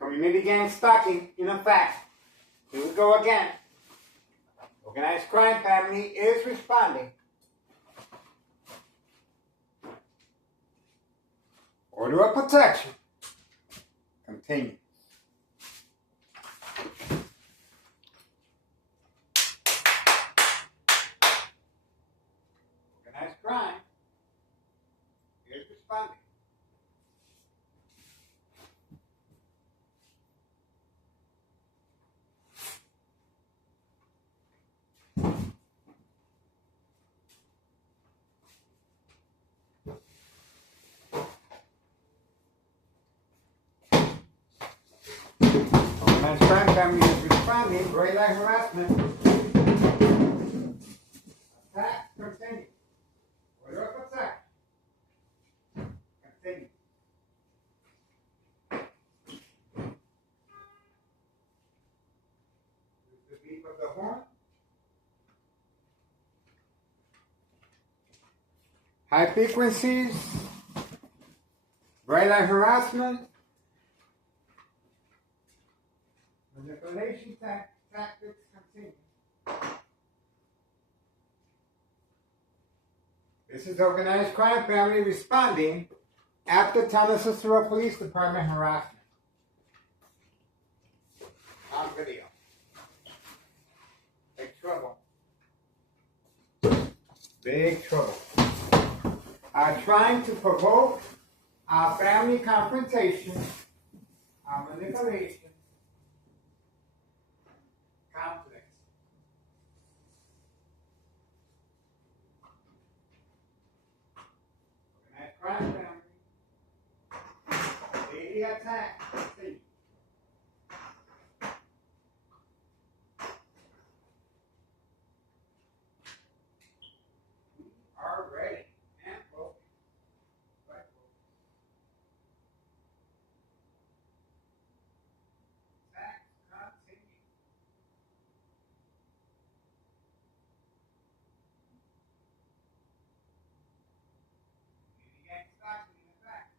Community gang stalking in effect. Here we go again. Organized crime family is responding. Order of protection. Continue. Organized crime is responding. Organized crime family is responding. Gray light harassment. Attack. Continue. Order of attack. Continue. The beep of the horn. High frequencies. Bright light harassment. Manipulation tactics continue. This is organized crime family responding after Thomas Cicero Police Department harassment. On video. Big trouble. Big trouble. Trying to provoke family confrontation, manipulation, conflict. Organized crime family. Daily attack. See. We are ready and focused. Right, folks. Attacks continue. Community gang stalking in effect.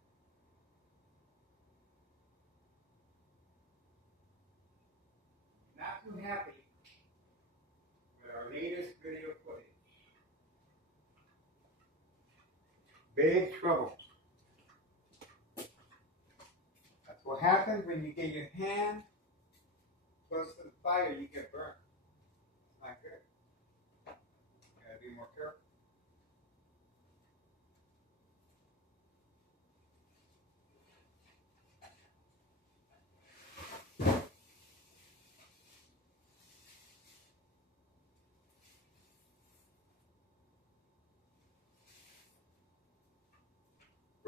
Not too happy with our latest video footage. Big trouble. That's what happens when you get your hand close to the fire, you get burned. It's not good. You gotta be more careful.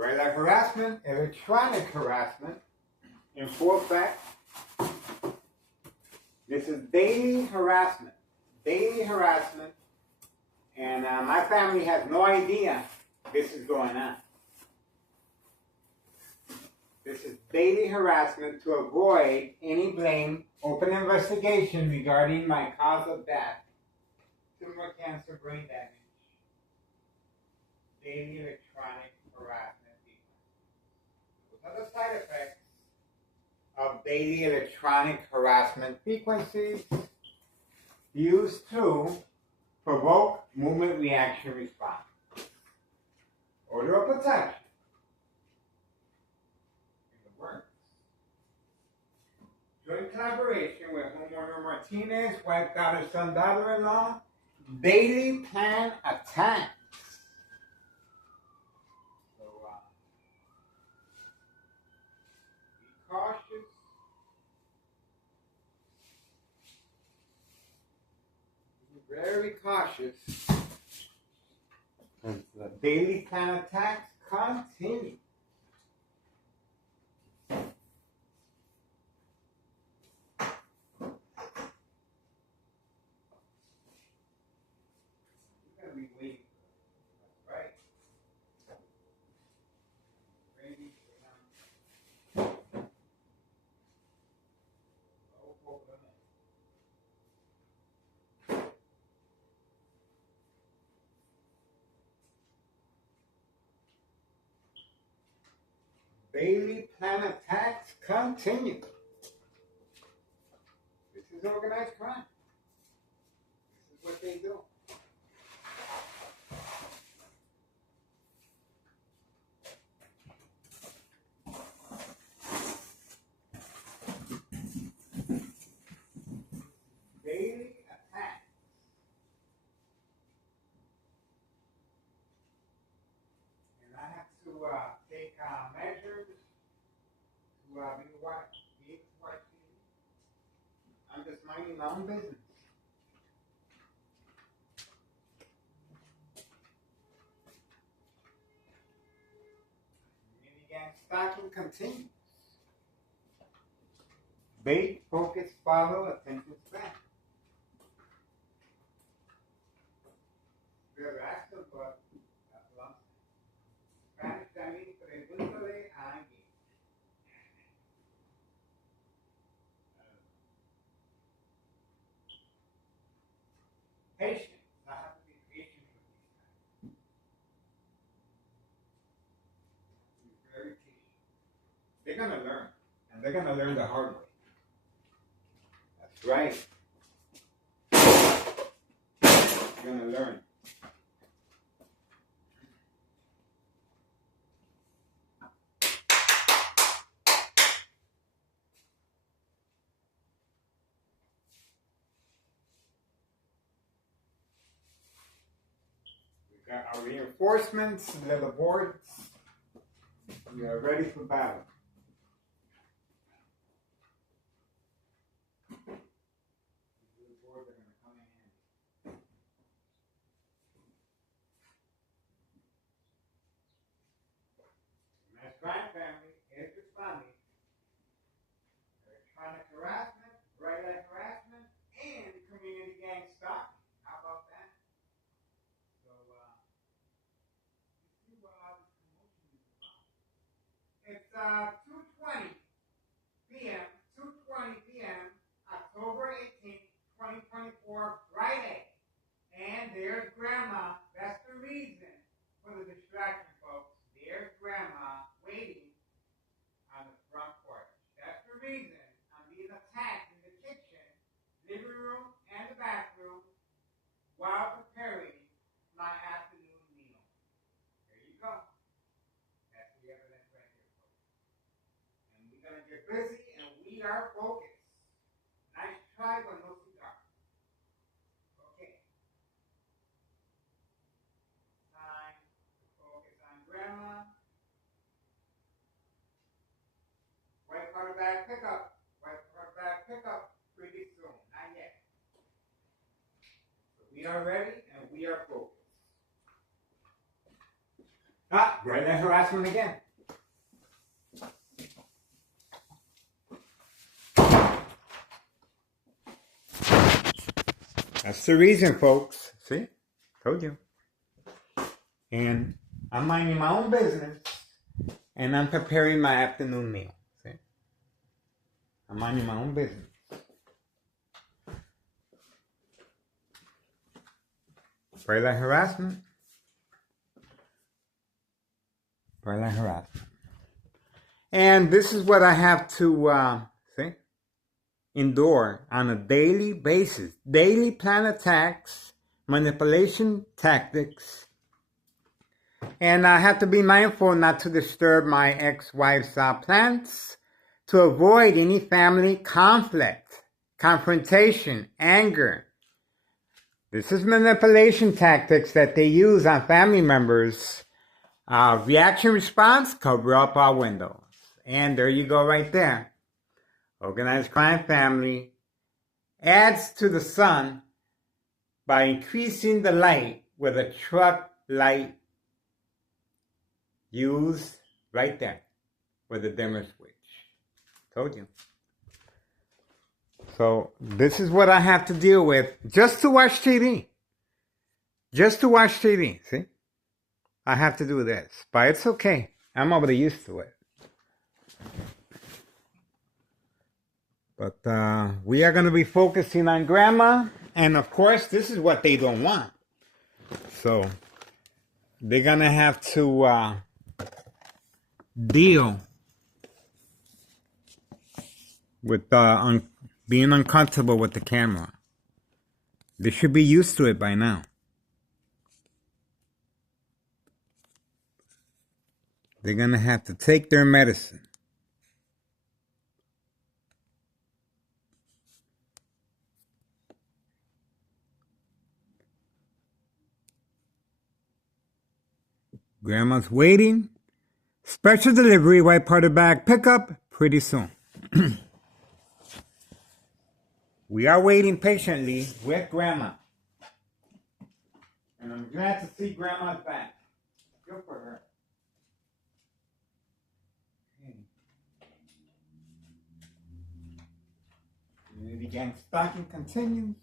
Bright light harassment, electronic harassment, in full effect. This is daily harassment. Daily harassment. And my family has no idea this is going on. This is daily harassment to avoid any blame, open investigation regarding my cause of death, tumor, cancer, brain damage, daily electronic harassment. Those are the side effects of daily electronic harassment frequencies used to provoke movement reaction response. Order of protection. Joint collaboration with homeowner Martinez, wife, daughter, son, daughter-in-law, daily plan attacks. So, be cautious. Be very cautious. Because the daily plan attacks continue. Daily plan attacks continue. This is organized crime. This is what they do. Daily attacks. And I have to take measures to be watching. I'm just minding my own business. Community gang stalking continues. Bait, focus, follow, attention span. Very active, but that's long. Spanish también pregúntale a alguien. Patient. I have to be patient with these guys. Be very patient. They're gonna learn, and they're gonna learn the hard way. That's right. They're gonna learn. Got our reinforcements, leather boards. We are ready for battle. These boards are going to come in handy. Mass crime family is responding. Electronic harassment, bright light harassment, and community gang stalking. How about that? So, let's see what all this commotion is about. It's 2:20 p.m., October 18th, 2024, Friday. And there's Grandma. That's the reason for the distraction, folks. There's Grandma waiting on the front porch. That's the reason I'm being attacked in the kitchen, living room, and the bathroom while preparing my afternoon meal. There you go. That's the evidence right here, folks. And we're going to get busy, and we are focused. Nice try, but no cigar. Okay. Time to focus on Grandma. White powder bag pickup. White powder bag pickup pretty soon. Not yet. So we are ready, and we are focused. Bright light harassment again. That's the reason, folks. See? Told you. And I'm minding my own business, and I'm preparing my afternoon meal. See? I'm minding my own business. Further harassment. Further harassment. And this is what I have to, endure on a daily basis. Daily plan attacks, manipulation tactics. And I have to be mindful not to disturb my ex-wife's plans, to avoid any family conflict, confrontation, anger. This is manipulation tactics that they use on family members. Reaction response, cover up our windows. And there you go right there. Organized crime family adds to the sun by increasing the light with a truck light used right there with a dimmer switch. Told you. So this is what I have to deal with just to watch TV. Just to watch TV, see? I have to do this, but it's okay. I'm already used to it. But we are going to be focusing on Grandma. And of course, this is what they don't want. So they're going to have to deal with being uncomfortable with the camera. They should be used to it by now. They're going to have to take their medicine. Grandma's waiting. Special delivery, white powder bag pickup pretty soon. We are waiting patiently with Grandma. And I'm glad to see Grandma's back. Good for her. Okay. Community gang stalking continues.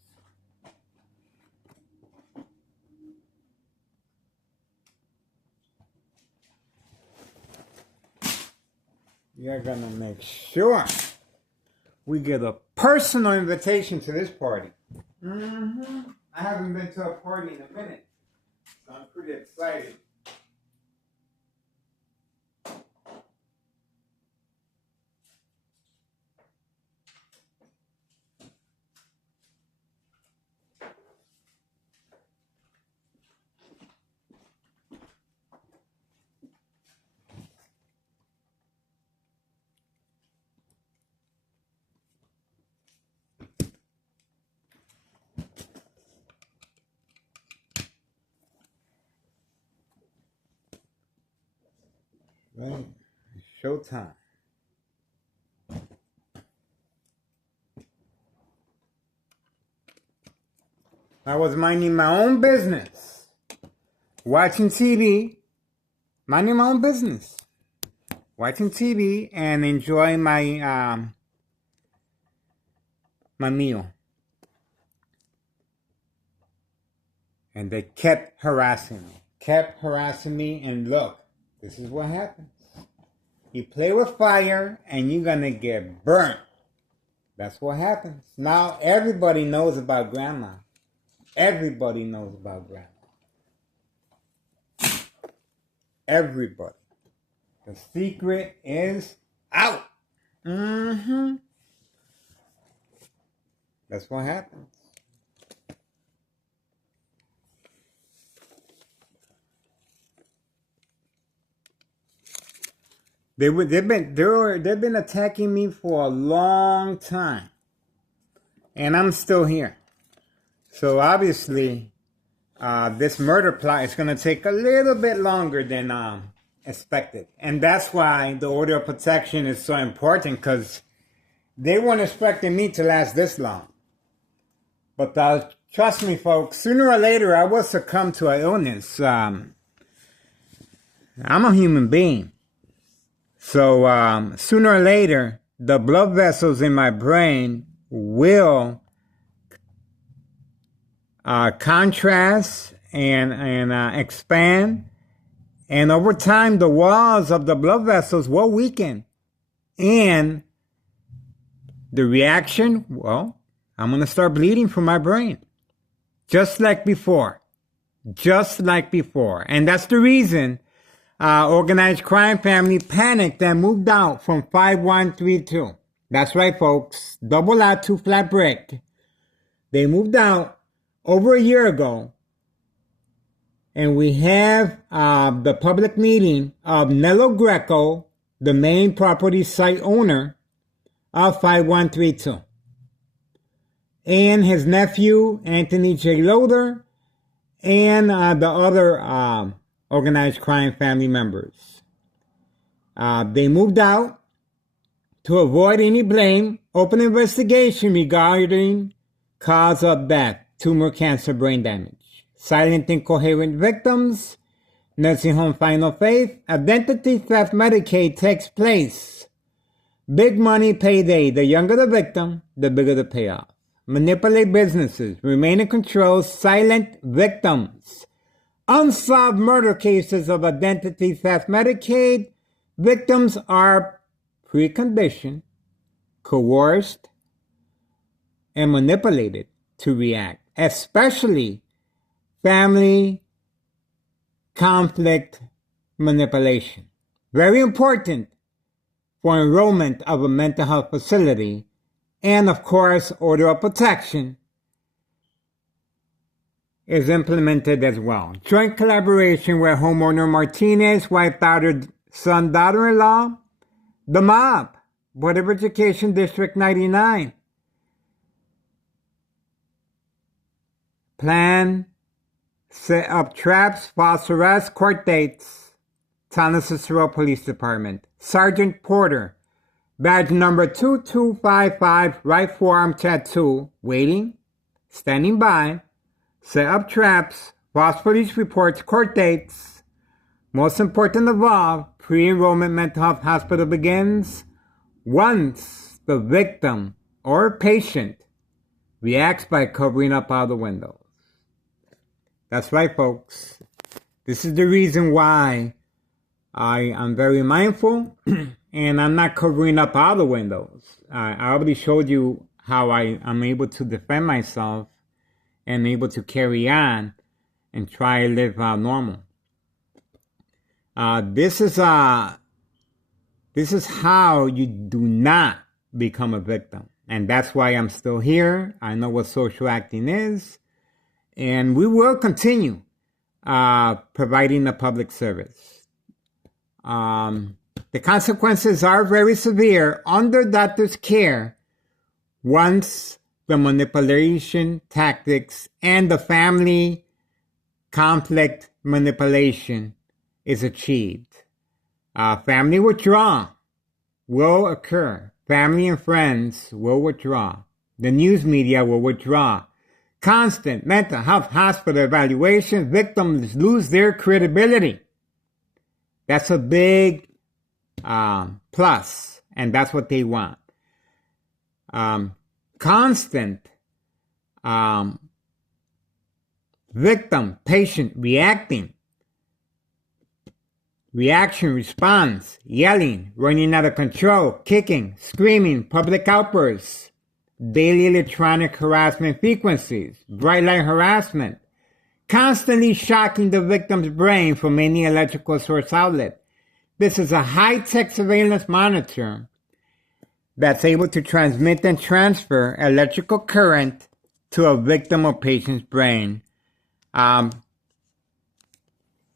We are going to make sure we get a personal invitation to this party. I haven't been to a party in a minute, so I'm pretty excited. Right, showtime. I was minding my own business, watching TV, minding my own business, watching TV, and enjoying my my meal. And they kept harassing me, and look, this is what happens. You play with fire, and you're going to get burnt. That's what happens. Now everybody knows about Grandma. Everybody knows about Grandma. Everybody. The secret is out. That's what happens. They've been attacking me for a long time, and I'm still here. So obviously, this murder plot is going to take a little bit longer than expected, and that's why the order of protection is so important, because they weren't expecting me to last this long. But trust me, folks, sooner or later I will succumb to an illness. I'm a human being. So sooner or later, the blood vessels in my brain will contrast and expand. And over time, the walls of the blood vessels will weaken. And the reaction, well, I'm going to start bleeding from my brain. Just like before. Just like before. And that's the reason organized crime family panicked and moved out from 5132. That's right, folks. Double out, two flat brick. They moved out over a year ago. And we have the public meeting of Nello Greco, the main property site owner of 5132. And his nephew, Anthony J. Loader, and the other organized crime family members. They moved out to avoid any blame, open investigation regarding cause of death, tumor, cancer, brain damage, silent incoherent victims, nursing home final faith, identity theft Medicaid takes place. Big money payday, the younger the victim, the bigger the payoff. Manipulate businesses, remain in control, silent victims. Unsolved murder cases of identity theft Medicaid, victims are preconditioned, coerced, and manipulated to react, especially family conflict manipulation. Very important for enrollment of a mental health facility, and of course, order of protection is implemented as well. Joint collaboration where homeowner Martinez, wife, daughter, son, daughter-in-law, the mob, Board of Education District 99. Plan, set up traps, false arrests, court dates. Town of Cicero Police Department. Sergeant Porter, badge number 2255, right forearm tattoo, waiting, standing by, set up traps, false police reports, court dates. Most important of all, pre-enrollment mental health hospital begins once the victim or patient reacts by covering up all the windows. That's right, folks. This is the reason why I am very mindful and I'm not covering up all the windows. I already showed you how I am able to defend myself and able to carry on and try to live normal. This is how you do not become a victim. And that's why I'm still here. I know what social acting is. And we will continue providing a public service. The consequences are very severe under doctor's care once the manipulation tactics and the family conflict manipulation is achieved. Family withdrawal will occur. Family and friends will withdraw. The news media will withdraw. Constant mental health hospital evaluation, victims lose their credibility. That's a big plus, and that's what they want. Constant victim, patient reaction, response, yelling, running out of control, kicking, screaming, public outbursts, daily electronic harassment frequencies, bright light harassment, constantly shocking the victim's brain from any electrical source outlet. This is a high-tech surveillance monitor that's able to transmit and transfer electrical current to a victim or patient's brain.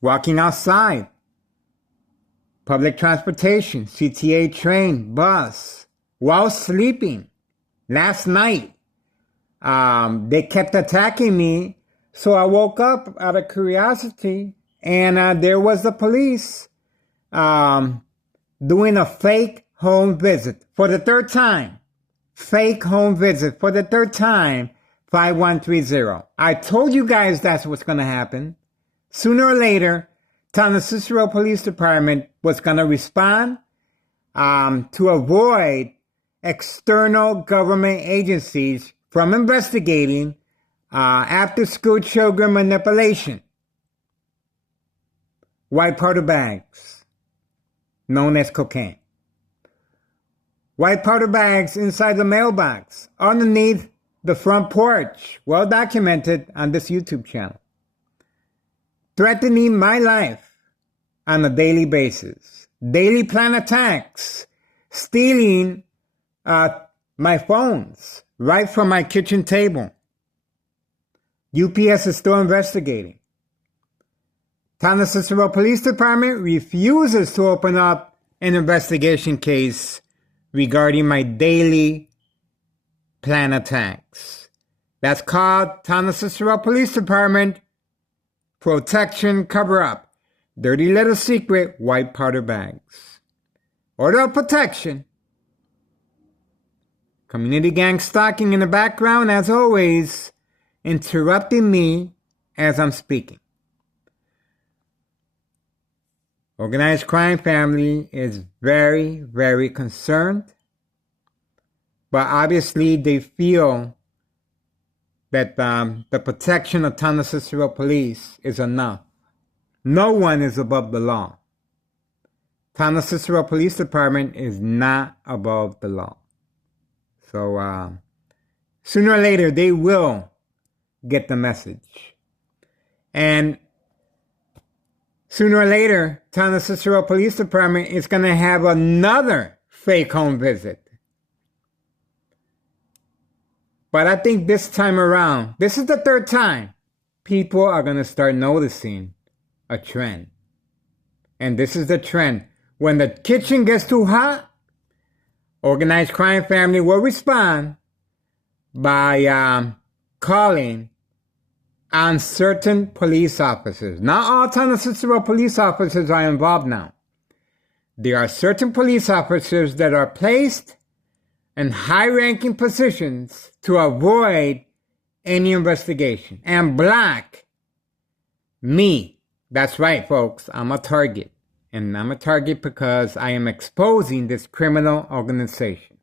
Walking outside, public transportation, CTA train, bus, while sleeping. Last night, they kept attacking me, so I woke up out of curiosity, and there was the police doing a fake home visit for the third time. Fake home visit for the third time, 5130. I told you guys that's what's going to happen. Sooner or later, Town of Cicero Police Department was going to respond to avoid external government agencies from investigating after school children manipulation, white powder bags, known as cocaine. White powder bags inside the mailbox, underneath the front porch, well documented on this YouTube channel. Threatening my life on a daily basis. Daily plan attacks, stealing my phones right from my kitchen table. UPS is still investigating. Town of Cicero Police Department refuses to open up an investigation case regarding my daily plan attacks. That's called Town of Cicero Police Department Protection Cover-Up. Dirty little secret, white powder bags. Order of protection. Community gang stalking in the background, as always, interrupting me as I'm speaking. Organized crime family is very, very concerned, but obviously they feel that the protection of Town of Cicero Police is enough. No one is above the law. Town of Cicero Police Department is not above the law. So sooner or later they will get the message. And sooner or later, Town of Cicero Police Department is going to have another fake home visit. But I think this time around, this is the third time, people are going to start noticing a trend. And this is the trend. When the kitchen gets too hot, organized crime family will respond by calling on certain police officers. Not all Town of Cicero police officers are involved now. There are certain police officers that are placed in high-ranking positions to avoid any investigation and block me. That's right, folks. I'm a target. And I'm a target because I am exposing this criminal organization.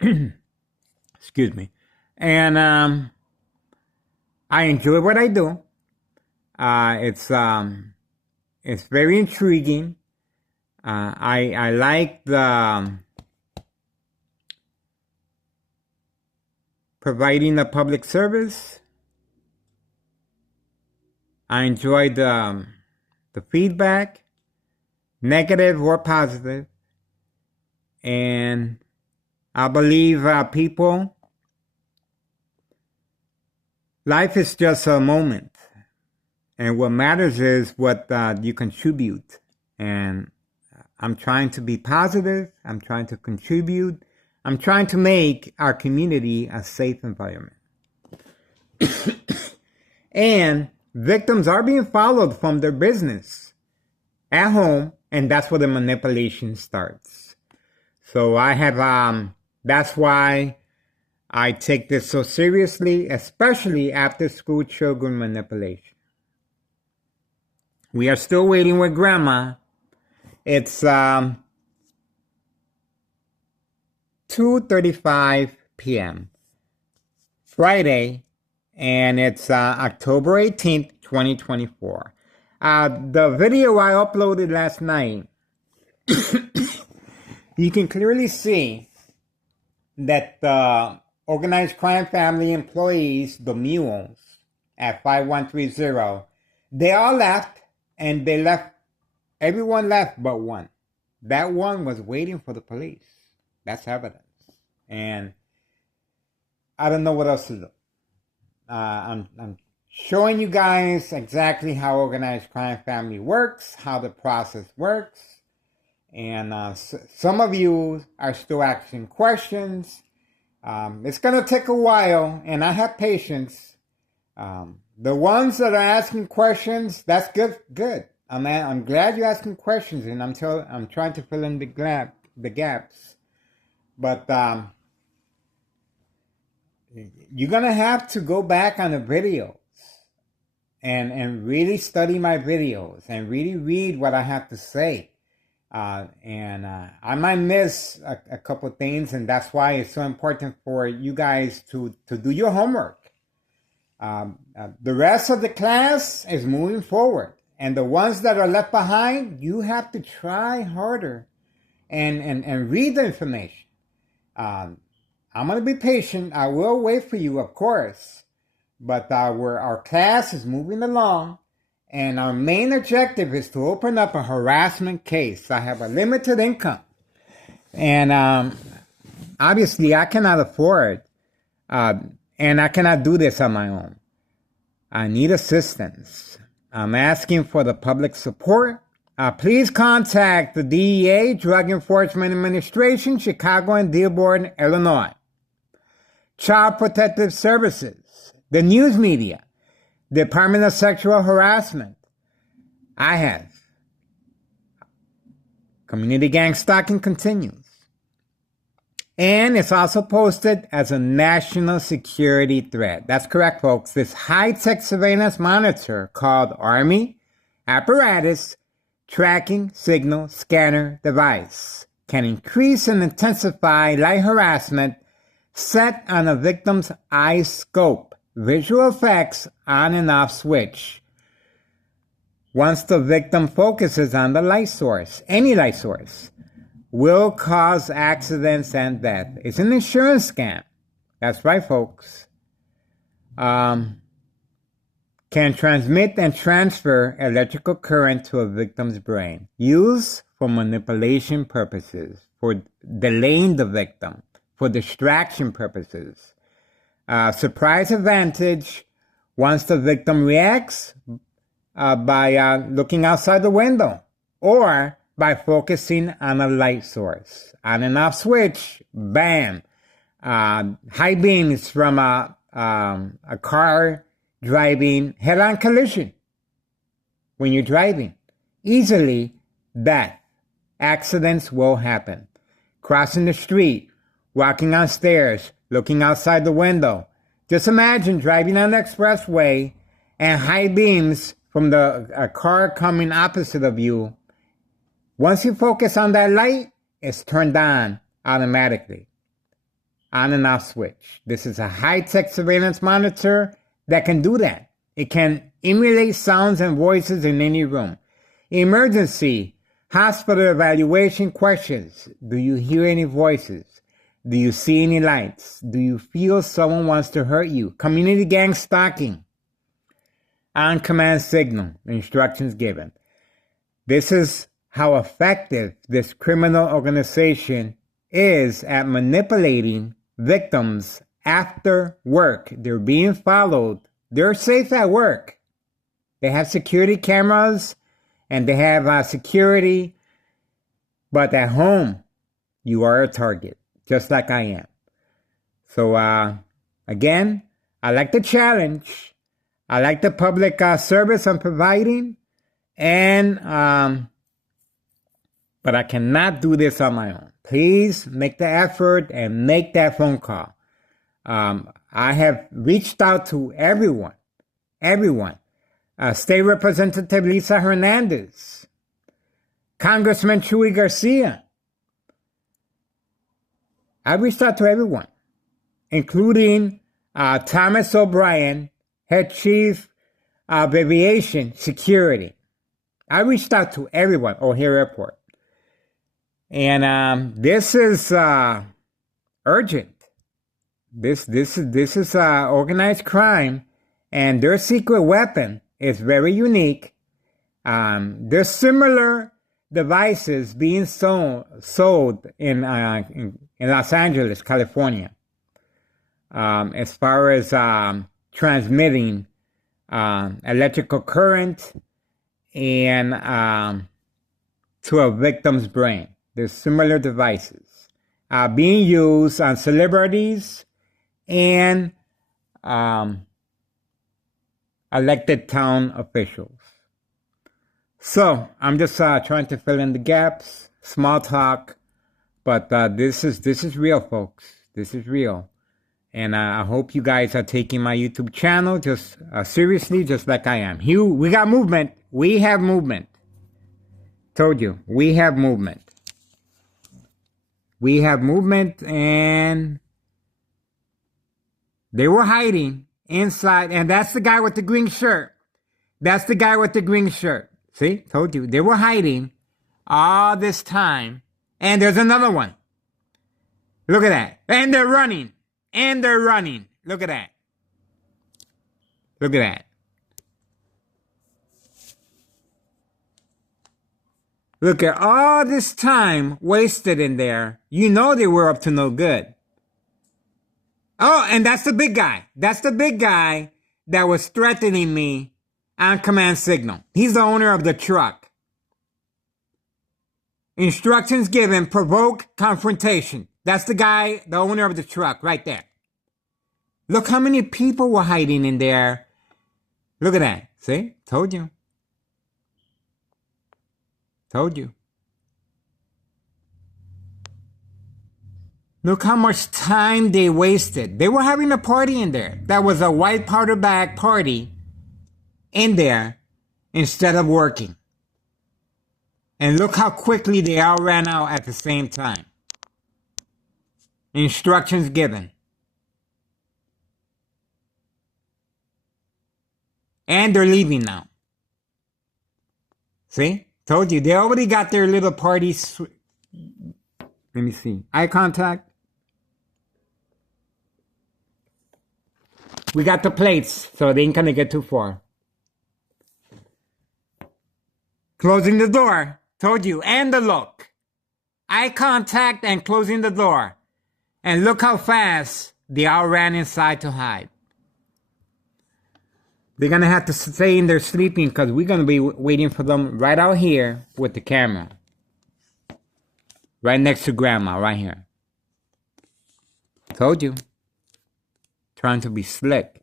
Excuse me. And I enjoy what I do. It's very intriguing. I like the providing a public service. I enjoy the feedback, negative or positive, and I believe people, life is just a moment, and what matters is what you contribute. And I'm trying to be positive. I'm trying to contribute. I'm trying to make our community a safe environment. And victims are being followed from their business at home, and that's where the manipulation starts. So I have, that's why I take this so seriously, especially after school children manipulation. We are still waiting with Grandma. It's 2:35 p.m. Friday, and it's October 18th, 2024. The video I uploaded last night, you can clearly see that the organized crime family employees, the mules at 5130, they all left, and they left, everyone left but one. That one was waiting for the police. That's evidence. And I don't know what else to do. I'm showing you guys exactly how organized crime family works, how the process works. And some of you are still asking questions. It's going to take a while, and I have patience. The ones that are asking questions, that's good. I'm glad you're asking questions, and I'm trying to fill in the gaps. But you're going to have to go back on the videos and really study my videos and really read what I have to say. And I might miss a couple things, and that's why it's so important for you guys to do your homework. The rest of the class is moving forward. And the ones that are left behind, you have to try harder and read the information. I'm going to be patient. I will wait for you, of course. But our class is moving along. And our main objective is to open up a harassment case. I have a limited income. And obviously, I cannot afford, and I cannot do this on my own. I need assistance. I'm asking for the public support. Please contact the DEA, Drug Enforcement Administration, Chicago and Dearborn, Illinois. Child Protective Services, the news media, Department of Sexual Harassment. I have. Community gang stalking continues. And it's also posted as a national security threat. That's correct, folks. This high-tech surveillance monitor called Army Apparatus Tracking Signal Scanner Device can increase and intensify light harassment set on a victim's eye scope, visual effects on and off switch. Once the victim focuses on the light source, any light source, will cause accidents and death. It's an insurance scam. That's right, folks. Can transmit and transfer electrical current to a victim's brain. Used for manipulation purposes, for delaying the victim, for distraction purposes. Surprise advantage once the victim reacts by looking outside the window or by focusing on a light source. On and off switch, bam. High beams from a car driving head-on collision. When you're driving, easily death. Accidents will happen. Crossing the street, walking on stairs, looking outside the window. Just imagine driving on the expressway and high beams from the car coming opposite of you. Once you focus on that light, it's turned on automatically. On and off switch. This is a high-tech surveillance monitor that can do that. It can emulate sounds and voices in any room. Emergency, hospital evaluation questions. Do you hear any voices? Do you see any lights? Do you feel someone wants to hurt you? Community gang stalking. On-command signal, instructions given. This is how effective this criminal organization is at manipulating victims after work. They're being followed. They're safe at work. They have security cameras and they have security. But at home, you are a target, just like I am. So, again, I like the challenge. I like the public service I'm providing. And, but I cannot do this on my own. Please make the effort and make that phone call. I have reached out to everyone. State Representative Lisa Hernandez, Congressman Chuy Garcia. I reached out to everyone, including Thomas O'Brien, Head Chief of Aviation Security. I reached out to everyone, O'Hare Airport. And this is urgent. This is organized crime, and their secret weapon is very unique. There's similar devices being sold in Los Angeles, California, as far as transmitting electrical current and to a victim's brain. There's similar devices being used on celebrities and elected town officials. So I'm just trying to fill in the gaps, small talk, but this is real, folks. This is real, and I hope you guys are taking my YouTube channel just seriously, just like I am. We got movement. We have movement. Told you, we have movement. We have movement, and they were hiding. inside, and that's the guy with the green shirt. That's the guy with the green shirt. See, told you. They were hiding all this time. And there's another one. Look at that. And they're running. And they're running. Look at that. Look at that. Look at all this time wasted in there. You know they were up to no good. Oh, and that's the big guy. That's the big guy that was threatening me on command signal. He's the owner of the truck. Instructions given, provoke confrontation. That's the guy, the owner of the truck, right there. Look how many people were hiding in there. Look at that. See? Told you. Told you. Look how much time they wasted. They were having a party in there. That was a white powder bag party in there instead of working. And look how quickly they all ran out at the same time. Instructions given. And they're leaving now. See? Told you. They already got their little party. Let me see. Eye contact. We got the plates, so they ain't gonna get too far. Closing the door. Told you. And the look. Eye contact and closing the door. And look how fast they all ran inside to hide. They're gonna have to stay in there sleeping because we're gonna be waiting for them right out here with the camera. Right next to Grandma, right here. Told you. Trying to be slick.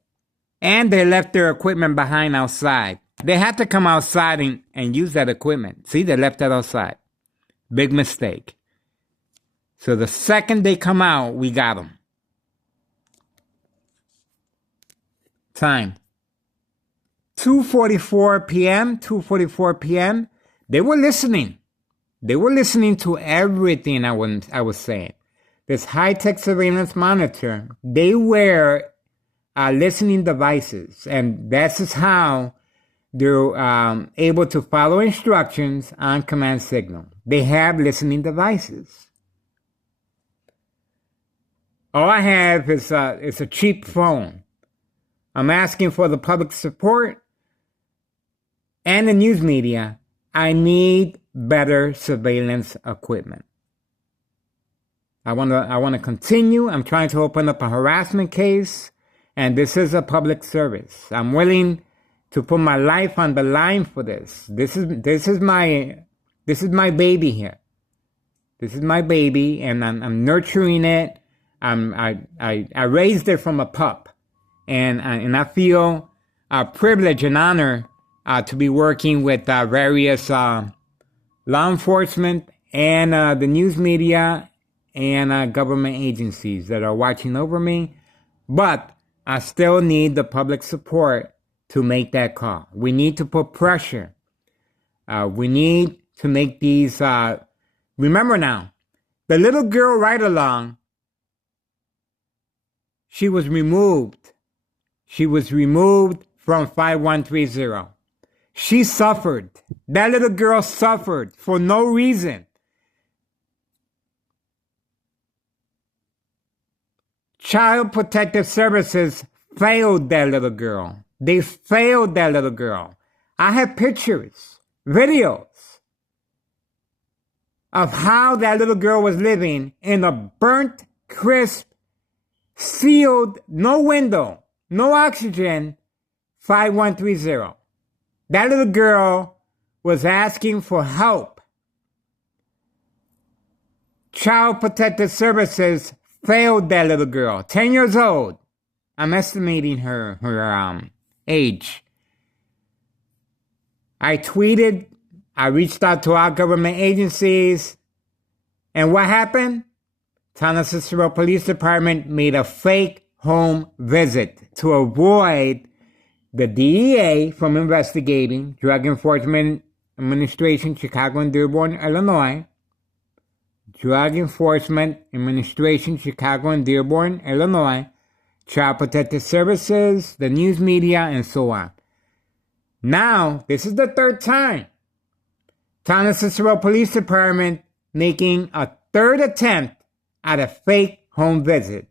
And they left their equipment behind outside. They had to come outside and use that equipment. See, they left that outside. Big mistake. So the second they come out, we got them. Time. 2:44 p.m., 2:44 p.m. They were listening. They were listening to everything I was saying. This high-tech surveillance monitor, they were listening devices. And that's just how they're able to follow instructions on command signal. They have listening devices. All I have is a cheap phone. I'm asking for the public support and the news media. I need better surveillance equipment. I want to continue. I'm trying to open up a harassment case, and this is a public service. I'm willing to put my life on the line for this. This is my baby here. This is my baby, and I'm nurturing it. I raised it from a pup, and I feel privilege and honor to be working with various law enforcement and the news media and government agencies that are watching over me. But I still need the public support to make that call. We need to put pressure. We need to make these. Remember now, the little girl right along. She was removed. She was removed from 5130. She suffered. That little girl suffered for no reason. Child Protective Services failed that little girl. They failed that little girl. I have pictures, videos of how that little girl was living in a burnt, crisp, sealed, no window, no oxygen, 5130. That little girl was asking for help. Child Protective Services failed that little girl, 10 years old. I'm estimating her age. I tweeted, I reached out to our government agencies, and what happened? Town Cicero Police Department made a fake home visit to avoid the DEA from investigating. Drug Enforcement Administration, Chicago and Dearborn, Illinois. Drug Enforcement Administration, Chicago and Dearborn, Illinois, Child Protective Services, the news media, and so on. Now, this is the third time. Town of Cicero Police Department making a third attempt at a fake home visit.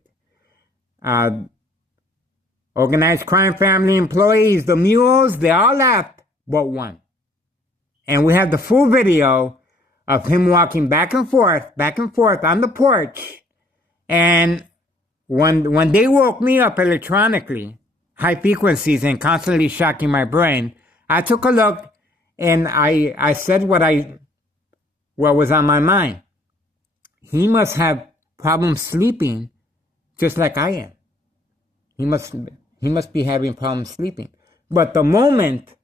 Organized crime family employees, the mules, they all left but one. And we have the full video of him walking back and forth on the porch. And when they woke me up electronically, high frequencies and constantly shocking my brain, I took a look and I said what was on my mind. He must have problems sleeping just like I am. He must be having problems sleeping. But the moment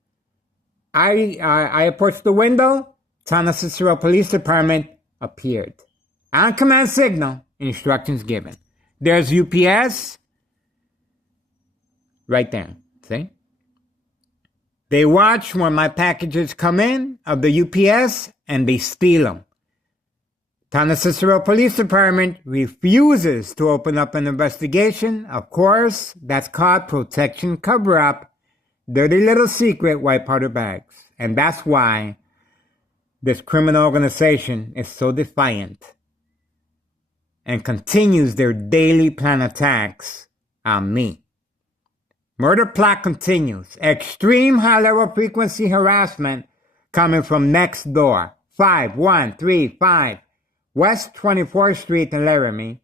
I approached the window, Town of Cicero Police Department appeared. On command signal, instructions given. There's UPS right there. See? They watch when my packages come in of the UPS and they steal them. Town of Cicero Police Department refuses to open up an investigation. Of course, that's called protection cover-up. Dirty little secret white powder bags. And that's why this criminal organization is so defiant and continues their daily planned attacks on me. Murder plot continues. Extreme high-level frequency harassment coming from next door. 5135 West 24th Street in Laramie,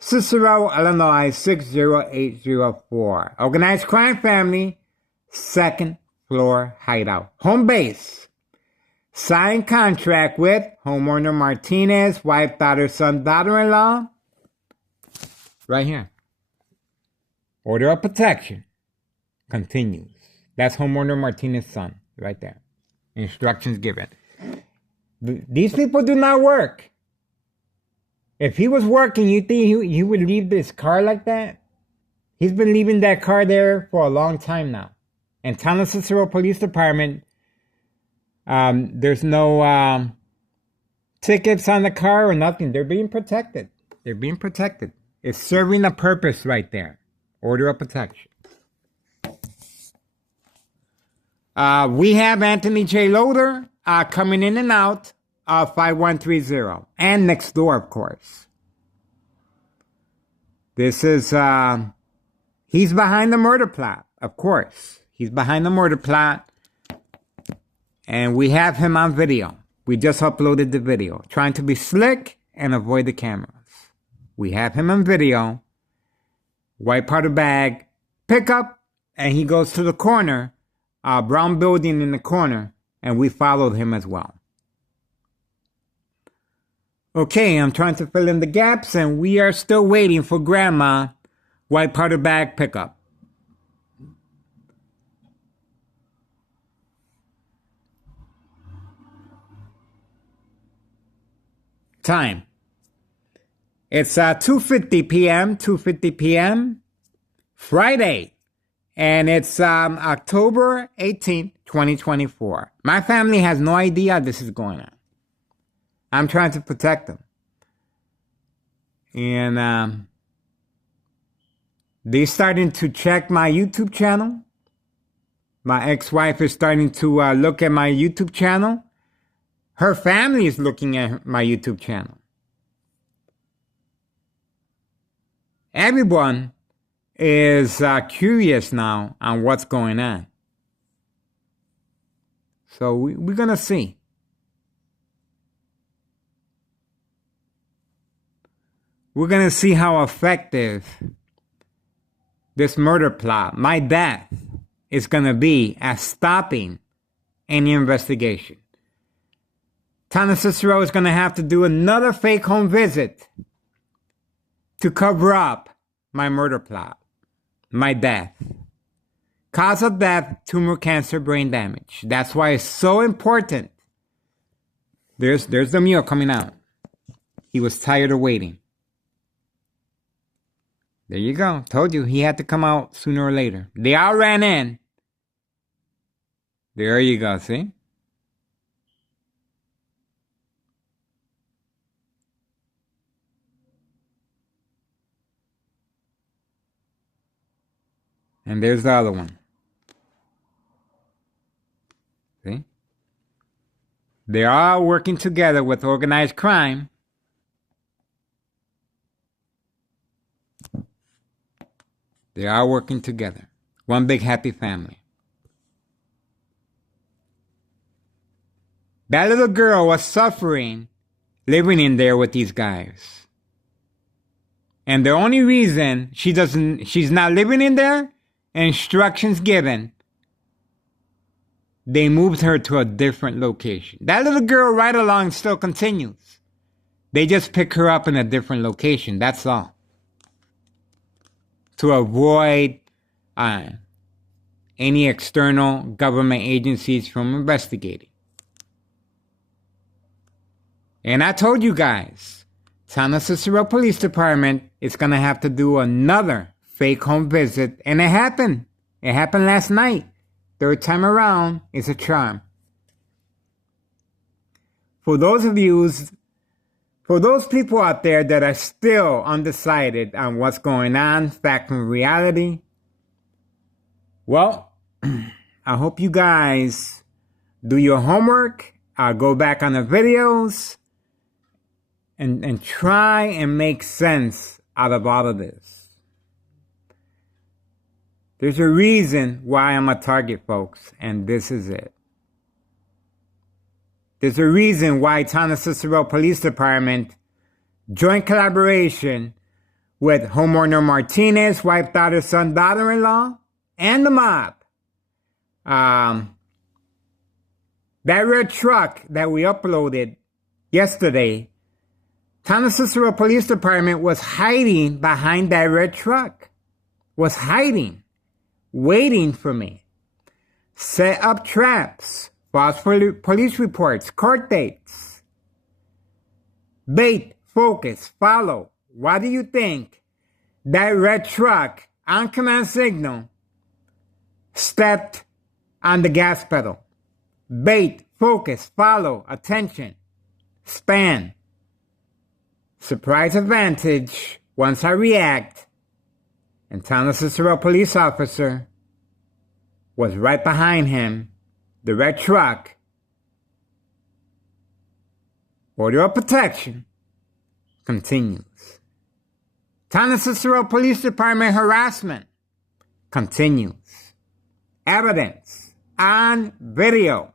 Cicero, Illinois 60804. Organized crime family, second floor hideout. Home base. Signed contract with homeowner Martinez, wife, daughter, son, daughter-in-law. Right here. Order of protection continues. That's homeowner Martinez's son, right there. Instructions given. These people do not work. If he was working, you think he would leave this car like that? He's been leaving that car there for a long time now. And Town of Cicero Police Department, there's no tickets on the car or nothing. They're being protected. They're being protected. It's serving a purpose right there. Order of protection. We have Anthony J. Loader coming in and out of 5130. And next door, of course. This is, he's behind the murder plot, of course. He's behind the murder plot. And we have him on video. We just uploaded the video. Trying to be slick and avoid the cameras. We have him on video. White powder bag. Pickup. And he goes to the corner. Brown building in the corner. And we followed him as well. Okay, I'm trying to fill in the gaps. And we are still waiting for Grandma. White powder bag pickup. Time. It's 2:50 p.m. Friday. And it's October 18th, 2024. My family has no idea this is going on. I'm trying to protect them. And they're starting to check my YouTube channel. My ex-wife is starting to look at my YouTube channel. Her family is looking at my YouTube channel. Everyone is curious now on what's going on. So we're going to see. We're going to see how effective this murder plot, my death, is going to be at stopping any investigation. Town of Cicero is going to have to do another fake home visit to cover up my murder plot, my death. Cause of death, tumor, cancer, brain damage. That's why it's so important. There's the mule coming out. He was tired of waiting. There you go. Told you he had to come out sooner or later. They all ran in. There you go, see? And there's the other one. See? They're all working together with organized crime. They are working together. One big happy family. That little girl was suffering living in there with these guys. And the only reason she's not living in there, instructions given, they moved her to a different location. That little girl right along still continues. They just pick her up in a different location, that's all. To avoid any external government agencies from investigating. And I told you guys, San Cicero Police Department is going to have to do another fake home visit. And it happened. It happened last night. Third time around is a charm. For those people out there that are still undecided on what's going on, fact from reality, well, I hope you guys do your homework. Go back on the videos and try and make sense out of all of this. There's a reason why I'm a target, folks, and this is it. There's a reason why San Cicero Police Department, joint collaboration with homeowner Martinez, wife, daughter, son, daughter-in-law, and the mob. That red truck that we uploaded yesterday, San Cicero Police Department was hiding behind that red truck. Was hiding, waiting for me. Set up traps, false police reports, court dates. Bait, focus, follow. Why do you think that red truck on command signal stepped on the gas pedal? Bait, focus, follow, attention, span. Surprise advantage once I react. And San Cicero police officer was right behind him, the red truck. Order of protection continues. San Cicero Police Department harassment continues. Evidence on video.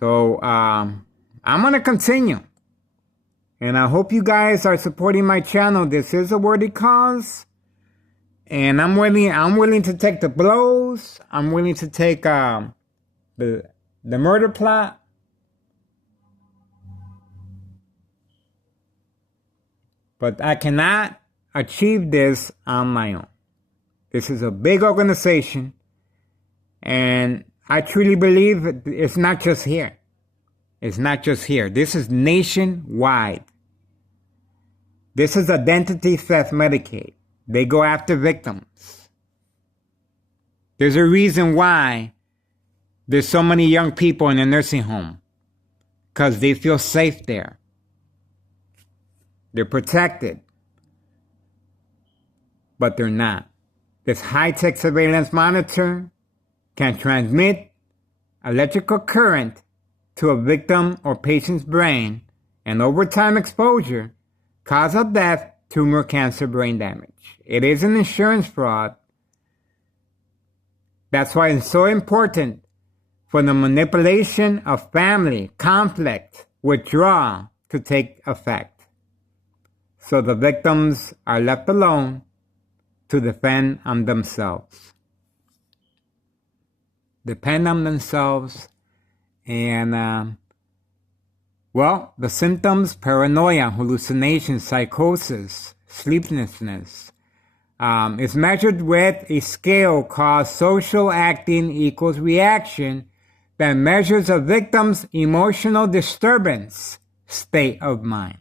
So I'm going to continue. And I hope you guys are supporting my channel. This is a worthy cause. And I'm willing to take the blows. I'm willing to take the murder plot. But I cannot achieve this on my own. This is a big organization. And I truly believe it's not just here. It's not just here. This is nationwide. This is identity theft Medicaid. They go after victims. There's a reason why there's so many young people in a nursing home. Because they feel safe there. They're protected. But they're not. This high-tech surveillance monitor can transmit electrical current to a victim or patient's brain, and over time exposure, cause of death, tumor, cancer, brain damage. It is an insurance fraud. That's why it's so important for the manipulation of family, conflict, withdrawal to take effect. So the victims are left alone to depend on themselves. Depend on themselves. And, the symptoms: paranoia, hallucinations, psychosis, sleeplessness, is measured with a scale called social acting equals reaction that measures a victim's emotional disturbance state of mind.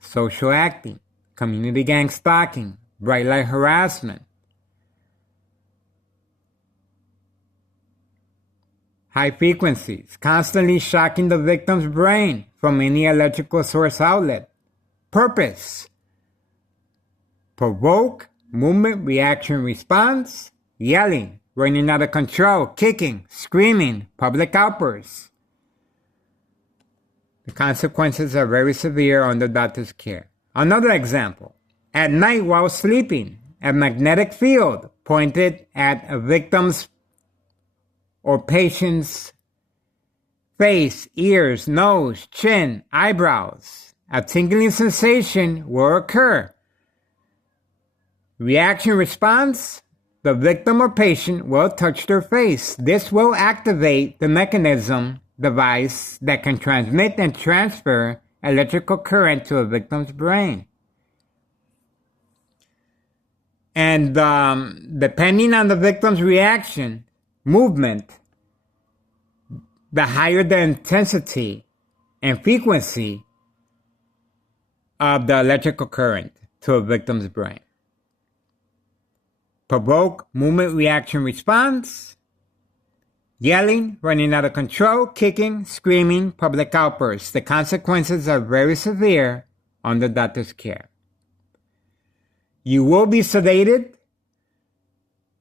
Social acting, community gang stalking, bright light harassment, high frequencies, constantly shocking the victim's brain from any electrical source outlet. purpose. Provoke, movement, reaction, response, yelling, running out of control, kicking, screaming, public outbursts. The consequences are very severe under doctor's care. Another example. At night while sleeping, a magnetic field pointed at a victim's or patient's face, ears, nose, chin, eyebrows. A tingling sensation will occur. Reaction response, the victim or patient will touch their face. This will activate the mechanism device that can transmit and transfer electrical current to a victim's brain. And depending on the victim's reaction, movement, the higher the intensity and frequency of the electrical current to a victim's brain. Provoke, movement, reaction, response, yelling, running out of control, kicking, screaming, public outbursts. The consequences are very severe under doctor's care. You will be sedated.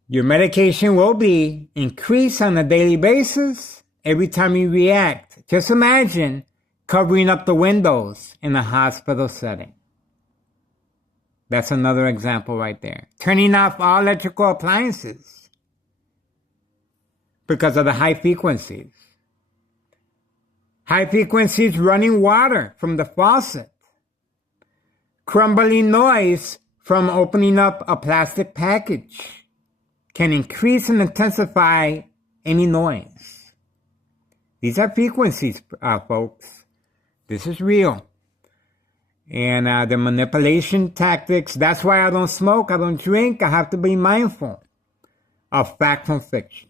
Your medication will be increased on a daily basis every time you react. Just imagine covering up the windows in a hospital setting. That's another example right there. Turning off all electrical appliances because of the high frequencies. High frequencies running water from the faucet. Crumbling noise from opening up a plastic package can increase and intensify any noise. These are frequencies, folks. This is real. And the manipulation tactics, that's why I don't smoke, I don't drink, I have to be mindful of fact from fiction.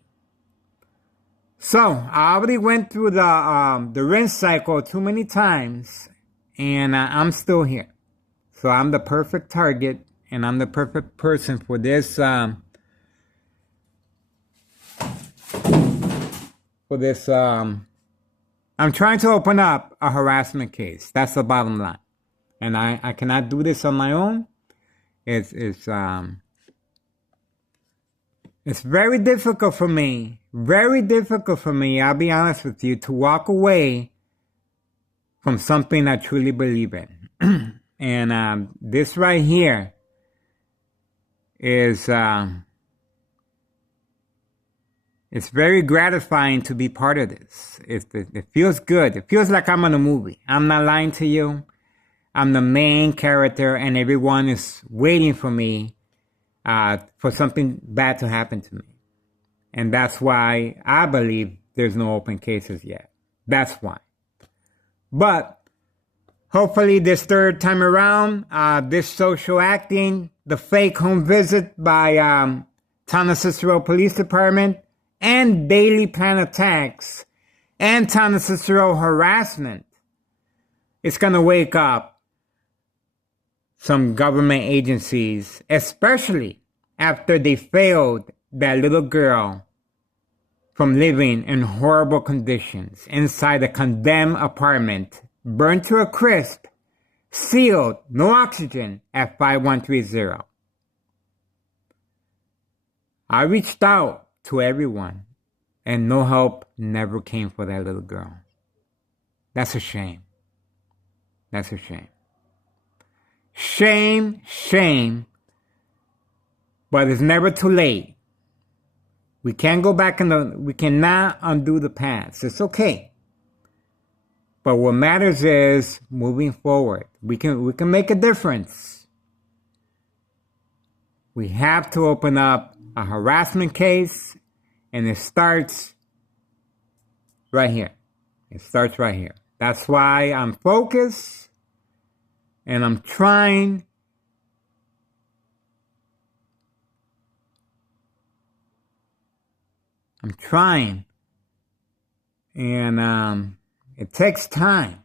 So, I already went through the rinse cycle too many times, and I'm still here. So I'm the perfect target, and I'm the perfect person for this, I'm trying to open up a harassment case. That's the bottom line. And I cannot do this on my own. It's very difficult for me, I'll be honest with you, to walk away from something I truly believe in. And this right here is, it's very gratifying to be part of this. It feels good. It feels like I'm in a movie. I'm not lying to you. I'm the main character, and everyone is waiting for me for something bad to happen to me. And that's why I believe there's no open cases yet. That's why. But hopefully this third time around, this social acting, the fake home visit by Town of Cicero Police Department, and daily plan attacks, and Town of Cicero harassment, it's going to wake up some government agencies, especially after they failed that little girl from living in horrible conditions inside a condemned apartment, burned to a crisp, sealed, no oxygen at 5130. I reached out to everyone, and no help never came for that little girl. That's a shame. That's a shame. Shame, shame, but it's never too late. We can't go back we cannot undo the past. It's okay. But what matters is moving forward. We can make a difference. We have to open up a harassment case, and it starts right here. It starts right here. That's why I'm focused. And I'm trying and it takes time.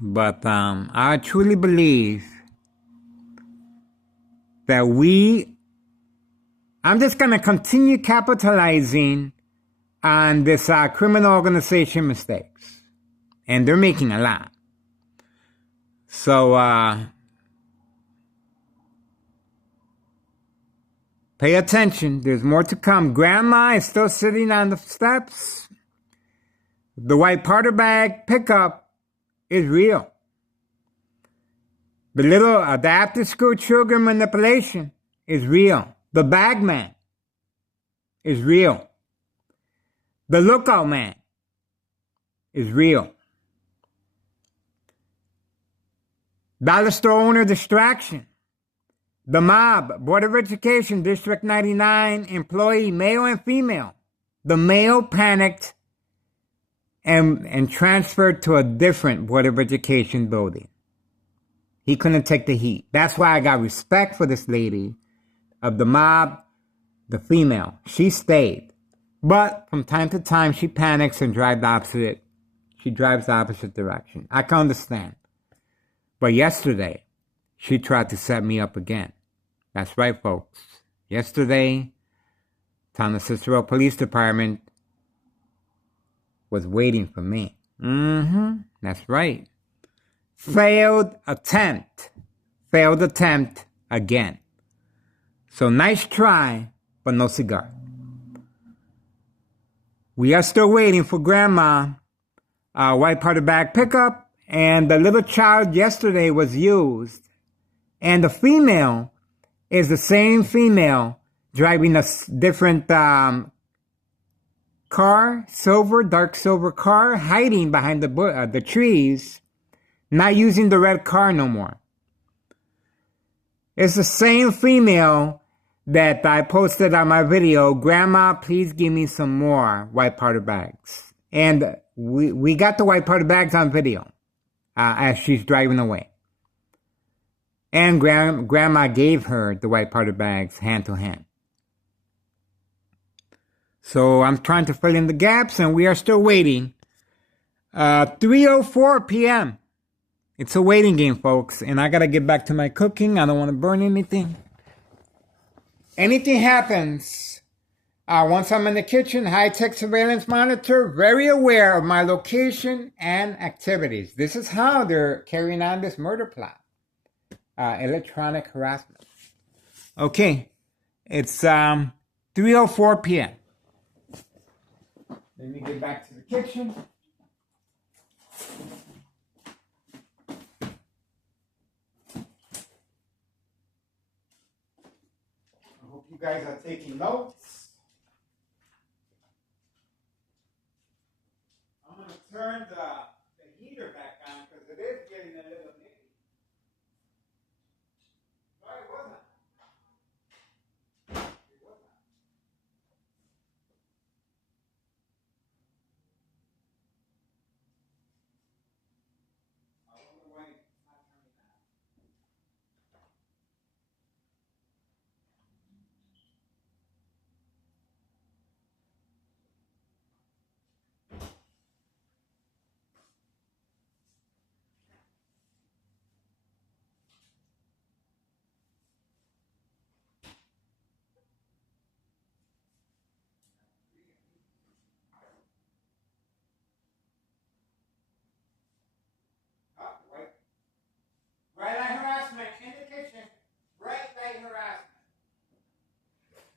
But I truly believe that I'm just going to continue capitalizing on this criminal organization mistakes. And they're making a lot. So pay attention. There's more to come. Grandma is still sitting on the steps. The white powder bag pickup is real. The the after school children manipulation is real. The bag man is real. The lookout man is real. Dollar store owner distraction. The mob, Board of Education, District 99, employee, male and female. The male panicked and transferred to a different Board of Education building. He couldn't take the heat. That's why I got respect for this lady of the mob, the female. She stayed. But from time to time, she panics and drives the opposite direction. I can understand. But yesterday, she tried to set me up again. That's right, folks. Yesterday, Town of Cicero Police Department was waiting for me. That's right. Failed attempt again. So nice try, but no cigar. We are still waiting for Grandma, white powder bag pickup, and the little child yesterday was used. And the female is the same female driving a different car, dark silver car, hiding behind the trees, not using the red car no more. It's the same female that I posted on my video, Grandma, please give me some more white powder bags. And we got the white powder bags on video as she's driving away. And Grandma gave her the white powder bags hand to hand. So I'm trying to fill in the gaps, and we are still waiting. 3:04 p.m. It's a waiting game, folks, and I gotta get back to my cooking. I don't want to burn anything. Anything happens, once I'm in the kitchen, high-tech surveillance monitor, very aware of my location and activities. This is how they're carrying on this murder plot. Electronic harassment. Okay, it's 3:04 p.m. Let me get back to the kitchen. I hope you guys are taking notes. I'm going to turn the heater back on because it is getting a little nippy. No, it wasn't. It wasn't. I wonder why it's not turning on. Right. Bright light harassment in the kitchen. Bright light harassment.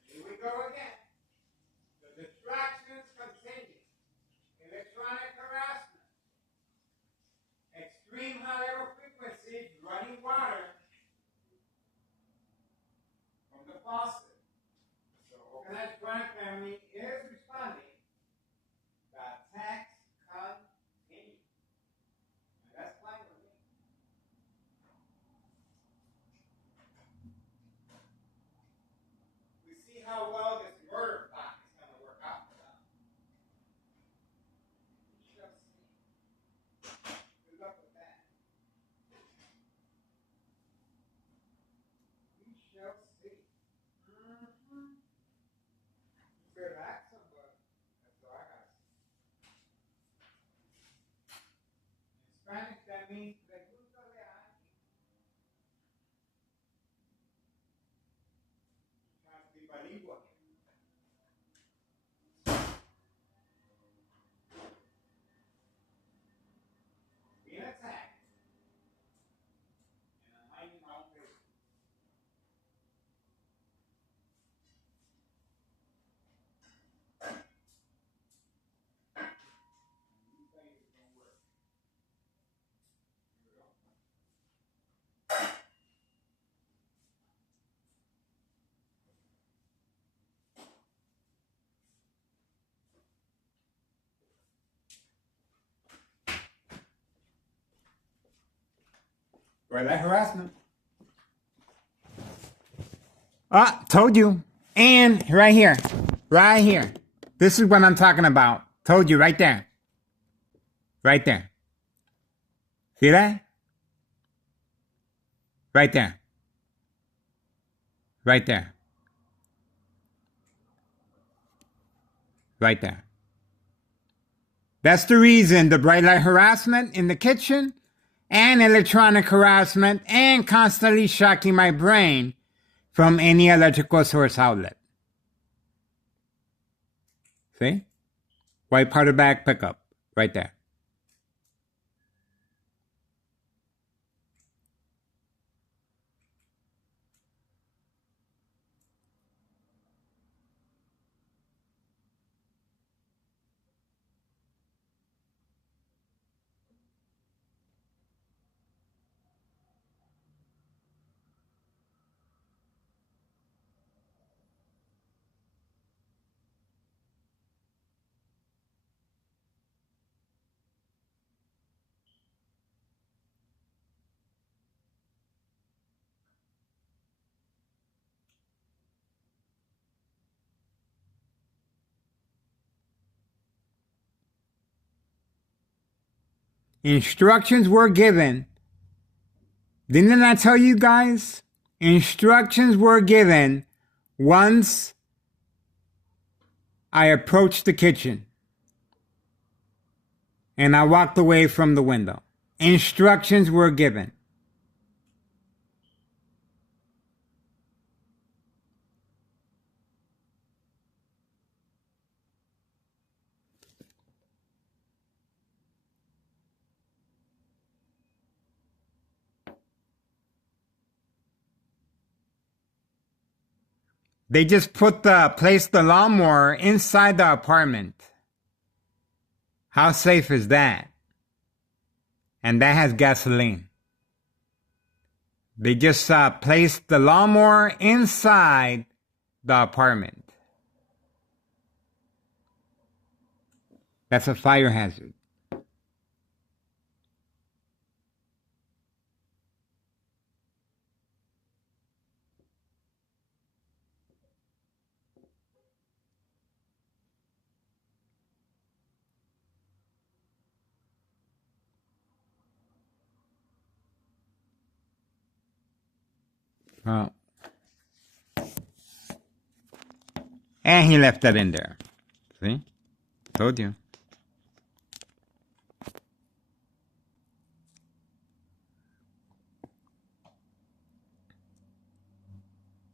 Here we go again. The distractions continue. Electronic harassment. Extreme high level frequencies, running water from the faucet. So organized crime family is responding. The attacks continue. And that's fine with me. We see how well this murder plot is going to work out for them. We shall see. Good luck with that. We shall see. Good accent, but that's all I got. In Spanish, that means le gusta de alguien. Trying to be bilingual. Being attacked. Bright light harassment. Ah, told you. And right here. Right here. This is what I'm talking about. Told you right there. Right there. See that? Right there. Right there. Right there. That's the reason the bright light harassment in the kitchen and electronic harassment and constantly shocking my brain from any electrical source outlet. See? White powder bag pickup. Right there. Instructions were given. Didn't I tell you guys? Instructions were given once I approached the kitchen and I walked away from the window. Instructions were given. They just placed the lawnmower inside the apartment. How safe is that? And that has gasoline. They just placed the lawnmower inside the apartment. That's a fire hazard. Well, and he left that in there. See? Told you.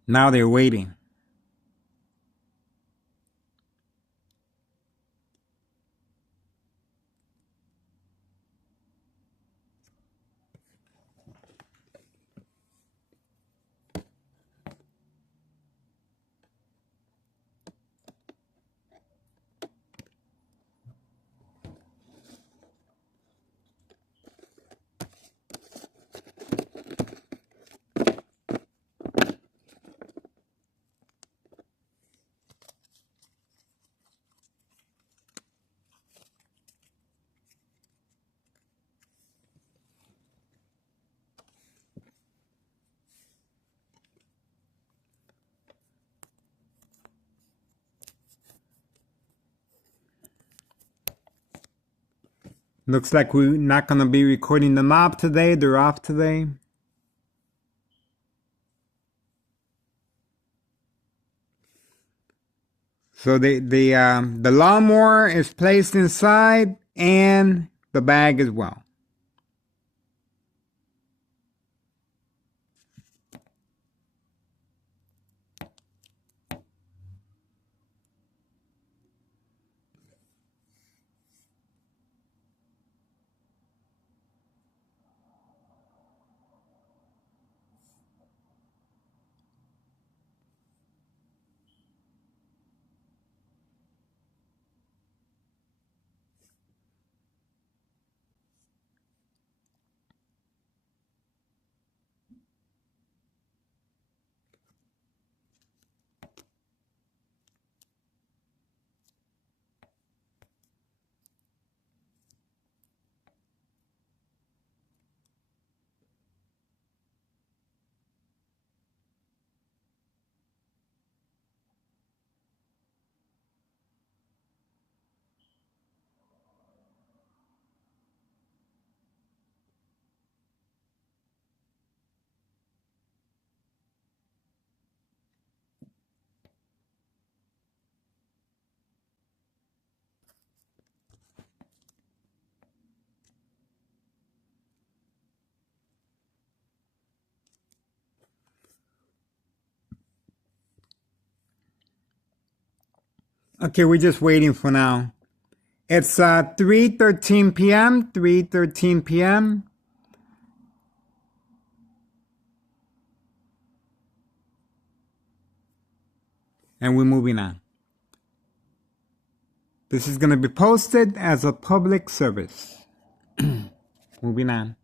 Now they're waiting. Looks like we're not going to be recording the mob today. They're off today. So the lawnmower is placed inside and the bag as well. Okay, we're just waiting for now. It's 3:13 p.m. 3:13 p.m. And we're moving on. This is going to be posted as a public service. Moving on.